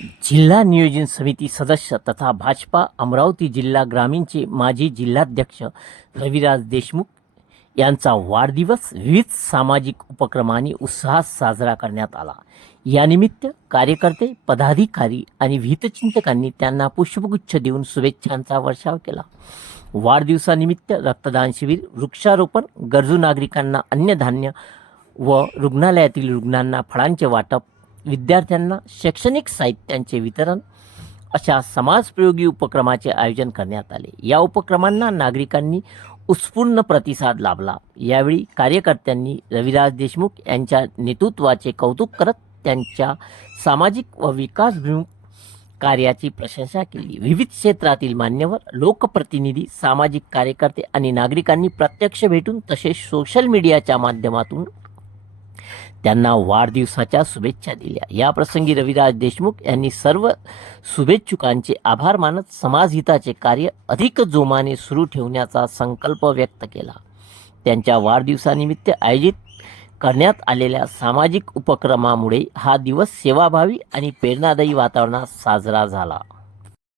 जिल्हा नियोजन समिती सदस्य तथा भाजपा अमरावती जिल्हा ग्रामीणचे माजी जिल्हाध्यक्ष रविराज देशमुख यांचा वाढदिवस विविध सामाजिक उपक्रमांनी उत्साहात साजरा करण्यात आला. यानिमित्त कार्यकर्ते, पदाधिकारी आणि हितचिंतकांनी त्यांना पुष्पगुच्छ देऊन शुभेच्छांचा वर्षाव केला. वाढदिवसानिमित्त रक्तदान शिबिर, वृक्षारोपण, गरजू नागरिकांना अन्नधान्य व रुग्णालयातील रुग्णांना फळांचे वाटप, विद्यार्थ्यांना शैक्षणिक साहित्यांचे वितरण अशा समाजप्रयोगी उपक्रमाचे आयोजन करण्यात आले. या उपक्रमांना नागरिकांनी उत्स्फूर्त प्रतिसाद लाभला. यावेळी कार्यकर्त्यांनी रविराज देशमुख यांच्या नेतृत्वाचे कौतुक करत त्यांच्या सामाजिक व विकासभिमुख कार्याची प्रशंसा केली. विविध क्षेत्रातील मान्यवर, लोकप्रतिनिधी, सामाजिक कार्यकर्ते आणि नागरिकांनी प्रत्यक्ष भेटून तसेच सोशल मीडियाच्या माध्यमातून त्यांना वाढदिवसाच्या शुभेच्छा दिल्या. या प्रसंगी रविराज देशमुख यांनी सर्व शुभेच्छुकांचे आभार मानत समाजहिताचे कार्य अधिक जोमाने सुरू ठेवण्याचा संकल्प व्यक्त केला. त्यांच्या वाढदिवसानिमित्त आयोजित करण्यात आलेल्या सामाजिक उपक्रमामुळे हा दिवस सेवाभावी आणि प्रेरणादायी वातावरणात साजरा झाला.